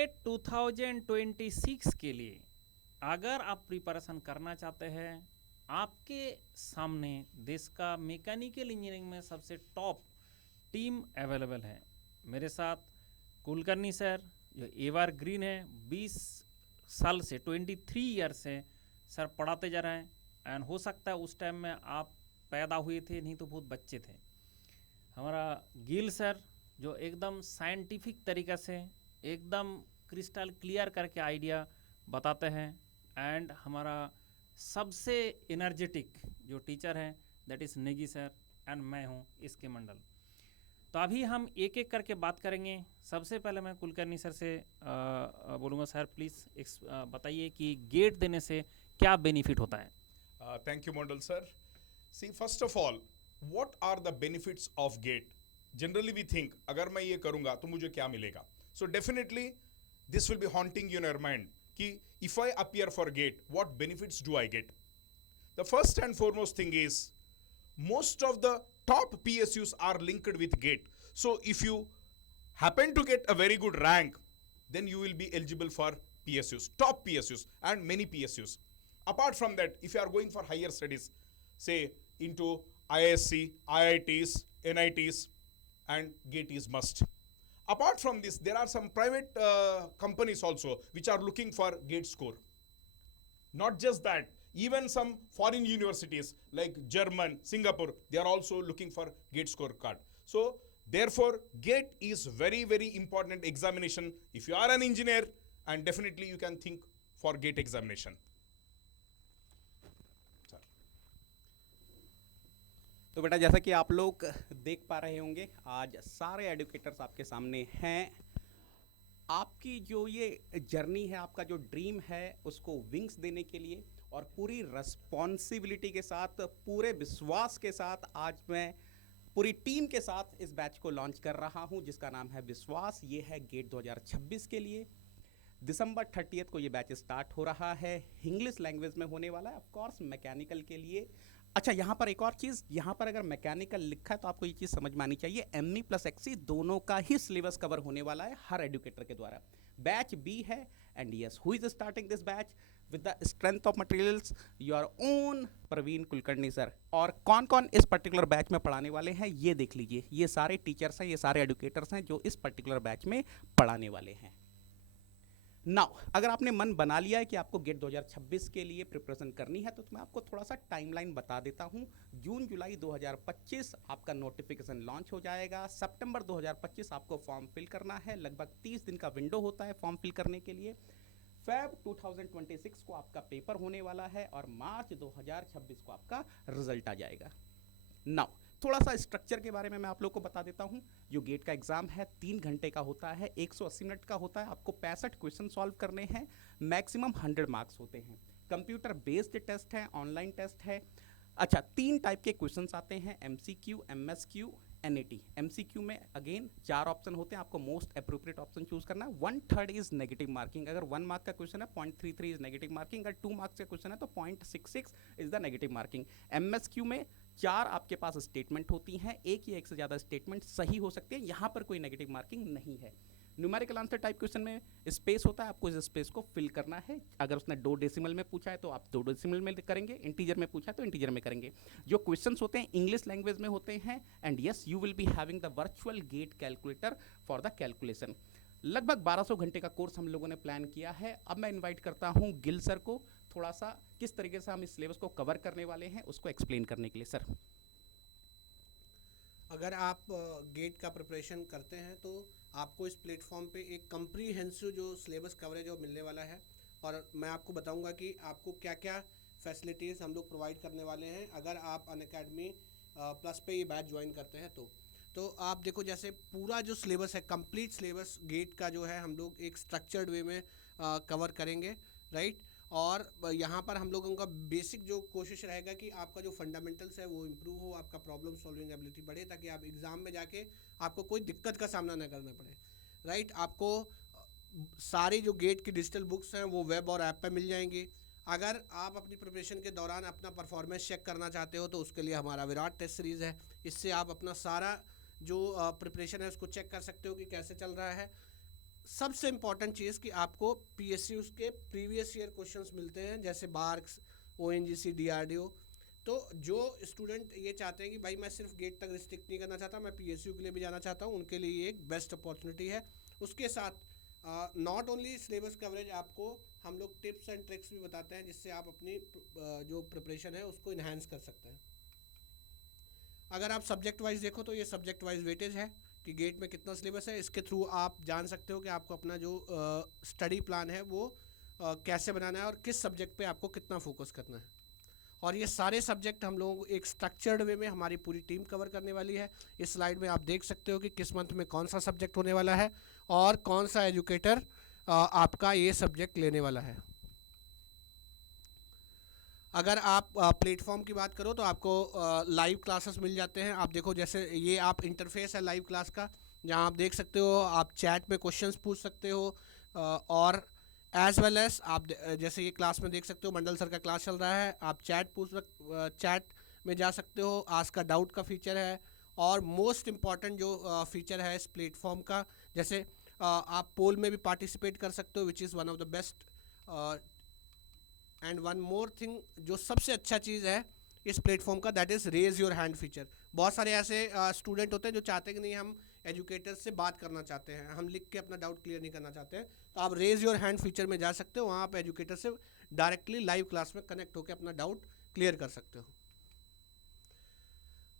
Gate 2026 के लिए अगर आप प्रिपरेशन करना चाहते हैं, आपके सामने देश का मैकेनिकल इंजीनियरिंग में सबसे टॉप टीम अवेलेबल है। मेरे साथ कुलकर्णी सर जो एवर ग्रीन है, 20 साल से 23 ईयर से सर पढ़ाते जा रहे हैं। एंड हो सकता है उस टाइम में आप पैदा हुए थे, नहीं तो बहुत बच्चे थे। हमारा गिल सर जो एकदम साइंटिफिक तरीक़े से एकदम क्रिस्टल क्लियर करके आइडिया बताते हैं। एंड हमारा सबसे एनर्जेटिक जो टीचर है that is Negi sir, and मैं हूँ इसके मंडल। तो अभी हम एक एक करके बात करेंगे। सबसे पहले मैं कुलकर्णी सर से बोलूँगा, सर प्लीज़ बताइए कि गेट देने से क्या बेनिफिट होता है। Thank you, Mondal sir. See, first of all, what are the benefits of GATE? Generally, we think, अगर मैं ये करूँगा तो मुझे क्या मिलेगा? So definitely, this will be haunting you in your mind. कि if I appear for GATE, what benefits do I get? The first and foremost thing is, most of the top PSUs are linked with GATE. So if you happen to get a very good rank, then you will be eligible for PSUs, top PSUs, and many PSUs. Apart from that, if you are going for higher studies, say into IISc, IITs, NITs, and GATE is must. Apart from this, there are some private companies also which are looking for GATE score. Not just that, even some foreign universities like German, Singapore, they are also looking for GATE score card. So therefore, GATE is very, very important examination. If you are an engineer, and definitely you can think for GATE examination. तो बेटा जैसा कि आप लोग देख पा रहे होंगे, आज सारे एडुकेटर्स आपके सामने हैं। आपकी जो ये जर्नी है, आपका जो ड्रीम है, उसको विंग्स देने के लिए और पूरी रिस्पॉन्सिबिलिटी के साथ, पूरे विश्वास के साथ आज मैं पूरी टीम के साथ इस बैच को लॉन्च कर रहा हूं, जिसका नाम है विश्वास। ये है गेट 2026 के लिए। दिसंबर 30 को ये बैच स्टार्ट हो रहा है। इंग्लिश लैंग्वेज में होने वाला है, ऑफ कोर्स मैकेनिकल के लिए। अच्छा, यहाँ पर एक और चीज़, यहाँ पर अगर मैकेनिकल लिखा है तो आपको ये चीज़ समझ में आनी चाहिए, ME प्लस XE दोनों का ही सिलेबस कवर होने वाला है हर एडुकेटर के द्वारा। बैच B है, and yes, who is starting this batch with the strength of materials, your own Praveen Kulkarni sir. और कौन कौन इस पर्टिकुलर बैच में पढ़ाने वाले हैं ये देख लीजिए। ये सारे टीचर्स हैं, ये सारे एडुकेटर्स हैं जो इस पर्टिकुलर बैच में पढ़ाने वाले हैं। नाउ अगर आपने मन बना लिया है कि आपको गेट 2026 के लिए प्रिपरेशन करनी है, तो मैं आपको थोड़ा सा टाइमलाइन बता देता हूं। जून जुलाई 2025 आपका नोटिफिकेशन लॉन्च हो जाएगा। सितंबर 2025 आपको फॉर्म फिल करना है। लगभग 30 दिन का विंडो होता है फॉर्म फिल करने के लिए। फेब 2026 को आपका पेपर होने वाला है और मार्च 2026 को आपका रिजल्ट आ जाएगा। नाउ थोड़ा सा स्ट्रक्चर के बारे में मैं आप लोग को बता देता हूं। जो गेट का एग्जाम है 3 घंटे का होता है, 180 मिनट का होता है। आपको 65 क्वेश्चन सॉल्व करने हैं, मैक्सिमम 100 मार्क्स होते हैं। कंप्यूटर बेस्ड टेस्ट है, ऑनलाइन टेस्ट है। अच्छा, 3 टाइप के क्वेश्चंस आते हैं, MCQ, MSQ, NAT। MCQ में अगेन 4 ऑप्शन होते हैं, आपको मोस्ट अप्रोप्रिएट ऑप्शन चूज करना है। 1/3 इज नेगेटिव मार्किंग। अगर 1 मार्क का क्वेश्चन है 0.33 इज नेगेटिव मार्किंग। अगर 2 मार्क्स का क्वेश्चन है तो 0.66 is the negative marking. MSQ में 4 आपके पास स्टेटमेंट होती हैं, एक या एक से ज़्यादा स्टेटमेंट सही हो सकते हैं, यहाँ पर कोई नेगेटिव मार्किंग नहीं है। न्यूमेरिकल आंसर टाइप क्वेश्चन में स्पेस होता है, आपको इस स्पेस को फिल करना है। अगर उसने 2 डेसिमल में पूछा है तो आप 2 डेसिमल में करेंगे, इंटीजर में पूछा है तो इंटीजर में करेंगे। जो क्वेश्चंस होते हैं इंग्लिश लैंग्वेज में होते हैं। And yes, you will be having the virtual GATE calculator for the calculation. लगभग 1200 घंटे का कोर्स हम लोगों ने प्लान किया है। अब मैं इन्वाइट करता हूँ गिल सर को, थोड़ा सा किस तरीके से हम इस सिलेबस को कवर करने वाले हैं उसको एक्सप्लेन करने के लिए। सर, अगर आप गेट का प्रिपरेशन करते हैं तो आपको इस प्लेटफॉर्म पे एक कम्प्रीहेंसिव जो सिलेबस कवरेज है वो मिलने वाला है। और मैं आपको बताऊंगा कि आपको क्या क्या फैसिलिटीज़ हम लोग प्रोवाइड करने वाले हैं अगर आप अनअकैडमी प्लस पे ये बैच ज्वाइन करते हैं। तो आप देखो, जैसे पूरा जो सिलेबस है, कंप्लीट सिलेबस गेट का जो है हम लोग एक स्ट्रक्चर्ड वे में कवर करेंगे, राइट। और यहाँ पर हम लोगों का बेसिक जो कोशिश रहेगा कि आपका जो फंडामेंटल्स है वो इम्प्रूव हो, आपका प्रॉब्लम सॉल्विंग एबिलिटी बढ़े, ताकि आप एग्ज़ाम में जाके आपको कोई दिक्कत का सामना न करना पड़े, राइट। आपको सारी जो गेट की डिजिटल बुक्स हैं वो वेब और ऐप पे मिल जाएंगी। अगर आप अपनी प्रिपरेशन के दौरान अपना परफॉर्मेंस चेक करना चाहते हो तो उसके लिए हमारा विराट टेस्ट सीरीज़ है। इससे आप अपना सारा जो प्रिपरेशन है उसको चेक कर सकते हो कि कैसे चल रहा है। सबसे इम्पॉर्टेंट चीज़ कि आपको PSUs के प्रीवियस ईयर क्वेश्चंस मिलते हैं, जैसे बार्क्स, ONGC, DRDO। तो जो स्टूडेंट ये चाहते हैं कि भाई मैं सिर्फ गेट तक रिस्ट्रिक्ट नहीं करना चाहता, मैं PSU के लिए भी जाना चाहता हूँ, उनके लिए ये एक बेस्ट अपॉर्चुनिटी है। उसके साथ नॉट ओनली सिलेबस कवरेज, आपको हम लोग टिप्स एंड ट्रिक्स भी बताते हैं जिससे आप अपनी जो प्रिपरेशन है उसको इन्हांस कर सकते हैं। अगर आप सब्जेक्ट वाइज देखो तो ये सब्जेक्ट वाइज वेटेज है कि गेट में कितना सिलेबस है। इसके थ्रू आप जान सकते हो कि आपको अपना जो स्टडी प्लान है वो कैसे बनाना है और किस सब्जेक्ट पे आपको कितना फोकस करना है। और ये सारे सब्जेक्ट हम लोग एक स्ट्रक्चर्ड वे में हमारी पूरी टीम कवर करने वाली है। इस स्लाइड में आप देख सकते हो कि किस मंथ में कौन सा सब्जेक्ट होने वाला है और कौन सा एजुकेटर आपका ये सब्जेक्ट लेने वाला है। अगर आप प्लेटफॉर्म की बात करो तो आपको लाइव क्लासेस मिल जाते हैं। आप देखो जैसे ये आप इंटरफेस है लाइव क्लास का, जहां आप देख सकते हो आप चैट में क्वेश्चंस पूछ सकते हो और एज वेल एज आप जैसे ये क्लास में देख सकते हो मंडल सर का क्लास चल रहा है, आप चैट में जा सकते हो। आस्क का डाउट का फीचर है और मोस्ट इम्पॉर्टेंट जो फीचर है इस प्लेटफॉर्म का, जैसे आप पोल में भी पार्टिसिपेट कर सकते हो which is one of the best. And one more thing, जो सबसे अच्छा चीज़ है इस प्लेटफॉर्म का, that is raise your hand feature. बहुत सारे ऐसे स्टूडेंट होते हैं जो चाहते हैं कि नहीं हम एजुकेटर से बात करना चाहते हैं, हम लिख के अपना डाउट क्लियर नहीं करना चाहते हैं, तो आप रेज योर हैंड फीचर में जा सकते हो। वहाँ आप एजुकेटर से डायरेक्टली लाइव क्लास में कनेक्ट होकर अपना डाउट क्लियर कर सकते हो।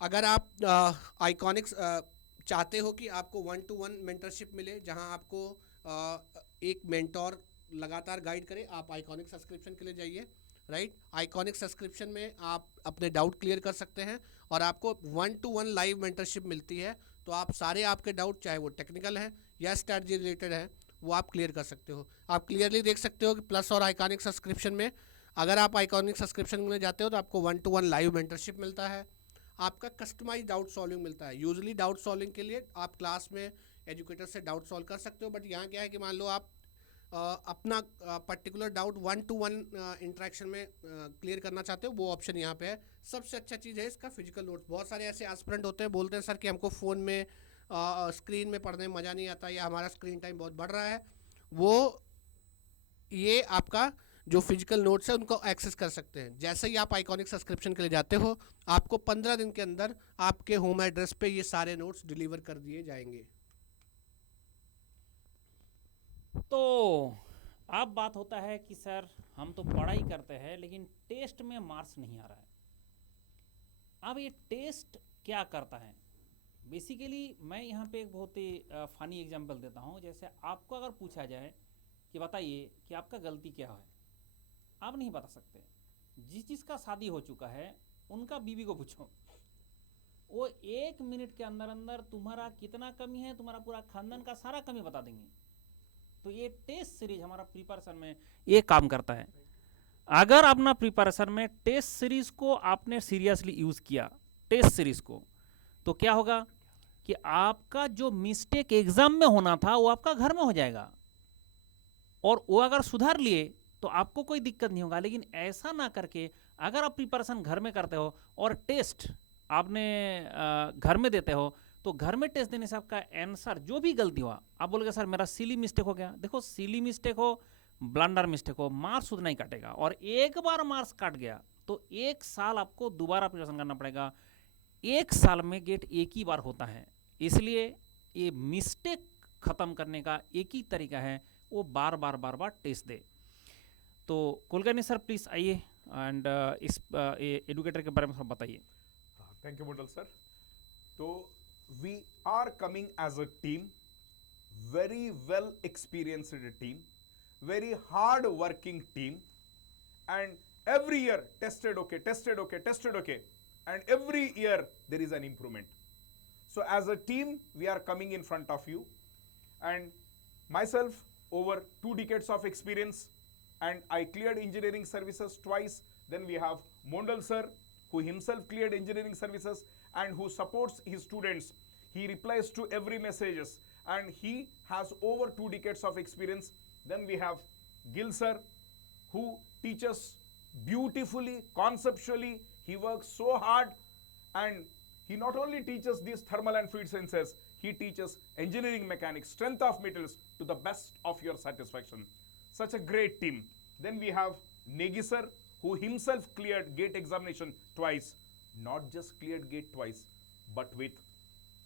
अगर आप आइकॉनिक्स चाहते हो कि आपको 1-to-1 मेंटरशिप मिले, जहां आपको एक मेंटोर लगातार गाइड करे, आप आइकॉनिक सब्सक्रिप्शन के लिए जाइए। राइट, आइकॉनिक सब्सक्रिप्शन में आप अपने डाउट क्लियर कर सकते हैं और आपको 1-to-1 लाइव मेंटरशिप मिलती है। तो आप सारे आपके डाउट, चाहे वो टेक्निकल है या स्ट्रैटेजी रिलेटेड है, वो आप क्लियर कर सकते हो। आप क्लियरली देख सकते हो कि प्लस और आइकॉनिक सब्सक्रिप्शन में, अगर आप आइकॉनिक सब्सक्रिप्शन में जाते हो तो आपको 1-to-1 लाइव मेंटरशिप मिलता है, आपका कस्टमाइज डाउट सॉल्विंग मिलता है। यूजुअली डाउट सॉल्विंग के लिए आप क्लास में एजुकेटर से डाउट सॉल्व कर सकते हो, बट यहाँ क्या है कि मान लो आप अपना पर्टिकुलर डाउट 1-to-1 इंटरेक्शन में क्लियर करना चाहते हो, वो ऑप्शन यहाँ पे है। सबसे अच्छा चीज़ है इसका फिजिकल नोट्स। बहुत सारे ऐसे एस्पिरेंट होते हैं, बोलते हैं सर कि हमको फ़ोन में स्क्रीन में पढ़ने में मज़ा नहीं आता या हमारा स्क्रीन टाइम बहुत बढ़ रहा है। वो ये आपका जो फिजिकल नोट्स है उनको एक्सेस कर सकते हैं। जैसे ही आप आइकॉनिक सब्सक्रिप्शन के लिए जाते हो, आपको 15 दिन के अंदर आपके होम एड्रेस पे ये सारे नोट्स डिलीवर कर दिए जाएंगे। तो अब बात होता है कि सर हम तो पढ़ाई करते हैं लेकिन टेस्ट में मार्क्स नहीं आ रहा है। अब ये टेस्ट क्या करता है? बेसिकली मैं यहाँ पे एक बहुत ही फनी एग्जांपल देता हूँ। जैसे आपको अगर पूछा जाए कि बताइए कि आपका गलती क्या है, आप नहीं बता सकते। जिसका शादी हो चुका है उनका बीवी को पूछो, वो 1 मिनट के अंदर अंदर तुम्हारा कितना कमी है, तुम्हारा पूरा खानदान का सारा कमी बता देंगे। तो ये टेस्ट सीरीज हमारा प्रिपरेशन में ये काम करता है। अगर अपना प्रिपरेशन में टेस्ट सीरीज को आपने सीरियसली यूज किया, टेस्ट सीरीज को, तो क्या होगा कि आपका जो मिस्टेक एग्जाम में होना था वो आपका घर में हो जाएगा, और वो अगर सुधार लिए तो आपको कोई दिक्कत नहीं होगा। लेकिन ऐसा ना करके अगर आप प्रिपरेशन घर में करते हो और टेस्ट आपने घर में देते हो, तो घर में टेस्ट देने से आपका आंसर जो भी गलती हुआ, आप बोलोगे सर मेरा सिली मिस्टेक हो गया। देखो, सिली मिस्टेक हो, ब्लंडर मिस्टेक हो, मार्क्स उतना ही काटेगा। और एक बार मार्क्स काट गया तो 1 साल आपको दोबारा प्रिपरेशन करना पड़ेगा। 1 साल में गेट एक ही बार होता है, इसलिए ये मिस्टेक खत्म करने का एक ही तरीका है, वो बार बार टेस्ट दे। तो कुलकर्णी सर प्लीज आइए एंड इस एडुकेटर के बारे में सब बताइए। Thank you Mandal sir. तो we are coming as a team, very well experienced team, very hard working team, and every year tested okay, and every year there is an improvement. So as a team we are coming in front of you, and myself over 2 decades of experience, and I cleared engineering services twice. Then we have Mondal sir, who himself cleared engineering services and who supports his students. He replies to every messages and he has over 2 decades of experience. Then we have Gil sir, who teaches beautifully, conceptually. He works so hard, and he not only teaches these thermal and fluid sensors, he teaches engineering mechanics, strength of metals to the best of your satisfaction. Such a great team. Then we have Negi sir, who himself cleared GATE examination twice. Not just cleared GATE twice, but with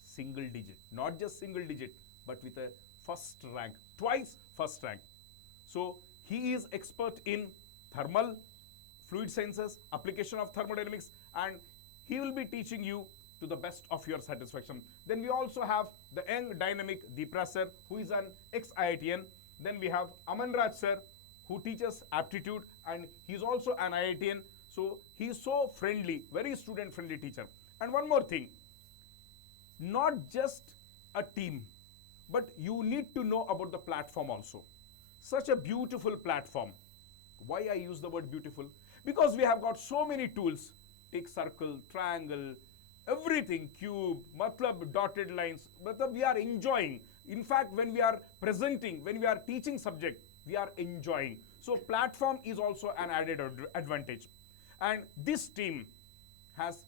single digit. Not just single digit, but with a first rank. Twice first rank. So he is expert in thermal, fluid sciences, application of thermodynamics, and he will be teaching you to the best of your satisfaction. Then we also have the young dynamic Deepra sir, who is an ex-IITian. Then we have Aman Raj sir, who teaches aptitude, and he is also an IITian. So he is so friendly, very student-friendly teacher. And one more thing, not just a team, but you need to know about the platform also. Such a beautiful platform. Why I use the word beautiful? Because we have got so many tools. Take circle, triangle, everything, cube, matlab dotted lines. Matlab we are enjoying. In fact, when we are presenting, when we are teaching subject, we are enjoying. So platform is also an added advantage. And this team has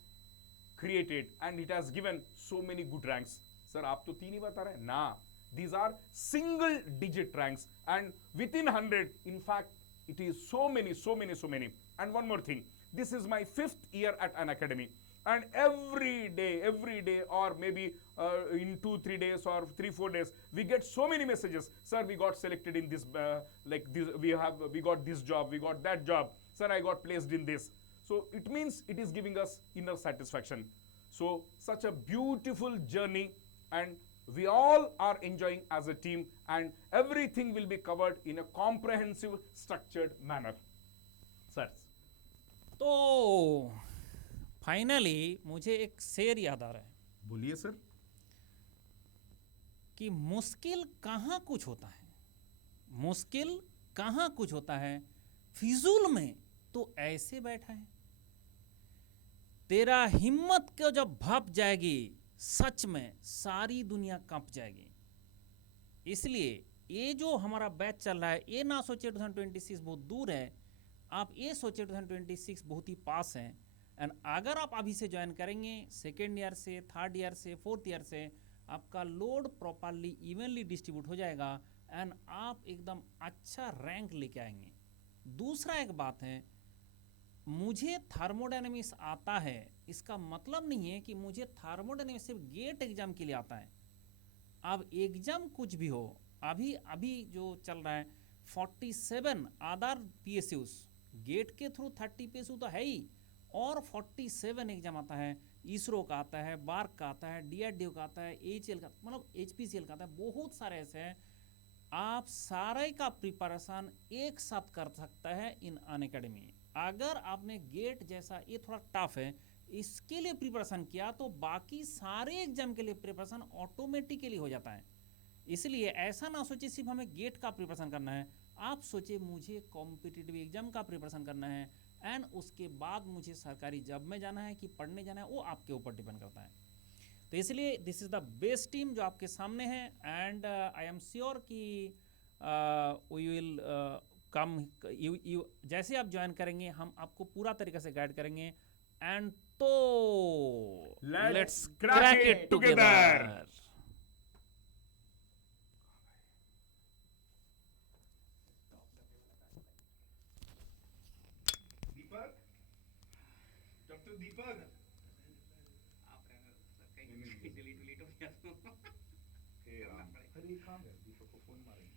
created and it has given so many good ranks. Sir, आप तो 3 ही बता रहे हैं ना. These are single digit ranks, and within 100, in fact, it is so many. And one more thing, this is my 5th year at an academy, and every day, or maybe in 2-3 days or 3-4 days, we get so many messages. Sir, we got selected in this, like this, we got this job, we got that job. Sir, I got placed in this. So it means it is giving us inner satisfaction. So such a beautiful journey, and we all are enjoying as a team, and everything will be covered in a comprehensive, structured manner. Sir. तो finally मुझे एक शेर याद आ रहा है बोलिए sir. कि मुश्किल कहाँ कुछ होता है, मुश्किल कहाँ कुछ होता है, फिजूल में तो ऐसे बैठा है. तेरा हिम्मत को जब भाप जाएगी, सच में सारी दुनिया कांप जाएगी. इसलिए ये जो हमारा बैच चल रहा है, ये ना सोचे 2026 बहुत दूर है, आप ये सोचे 2026 बहुत ही पास है. एंड अगर आप अभी से ज्वाइन करेंगे, सेकेंड ईयर से, थर्ड ईयर से, फोर्थ ईयर से, आपका लोड प्रॉपरली इवनली डिस्ट्रीब्यूट हो जाएगा, एंड आप एकदम अच्छा रैंक लेके आएंगे. दूसरा एक बात है, मुझे थर्मोडायनेमिक्स आता है, इसका मतलब नहीं है कि मुझे थर्मोडायनेमिक्स सिर्फ गेट एग्जाम के लिए आता है. अब एग्जाम कुछ भी हो, अभी जो चल रहा है 47 अदर PSUs, गेट के थ्रू 30 PSU तो है ही, और 47 एग्जाम आता है. इसरो का आता है, बार्क का आता है, DRDO का आता है, AHL का, मतलब HPCL का आता है. बहुत सारे ऐसे हैं. आप सारे का प्रिपरेशन एक साथ कर सकता है इन अनअकैडमी. अगर आपने गेट जैसा, ये थोड़ा टफ है, इसके लिए प्रिपरेशन किया तो बाकी सारे एग्जाम के लिए प्रिपरेशन ऑटोमेटिकली हो जाता है. इसलिए ऐसा ना सोचिए सिर्फ हमें गेट का प्रिपरेशन करना है, आप सोचिए मुझे कॉम्पिटिटिव एग्जाम का प्रिपरेशन करना है, एंड उसके बाद मुझे सरकारी जॉब में जाना है कि पढ़ने जाना है, वो आपके ऊपर डिपेंड करता है. तो इसलिए this is the best team जो आपके सामने है, एंड आई एम श्योर कि वी विल कम. जैसे आप ज्वाइन करेंगे, हम आपको पूरा तरीके से गाइड करेंगे, एंड तो let's crack it together. Deepak, doctor Deepak. Delete हो गया तो अरे कहाँ गए? दीपक को फोन मारेंगे.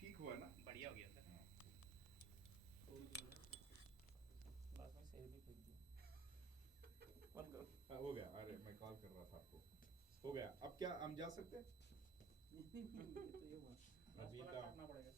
ठीक हुआ ना? बढ़िया हो गया सर. हाँ, हो गया. अरे मैं कॉल कर रहा था आपको. हो गया. अब क्या हम जा सकते हैं? अभी तो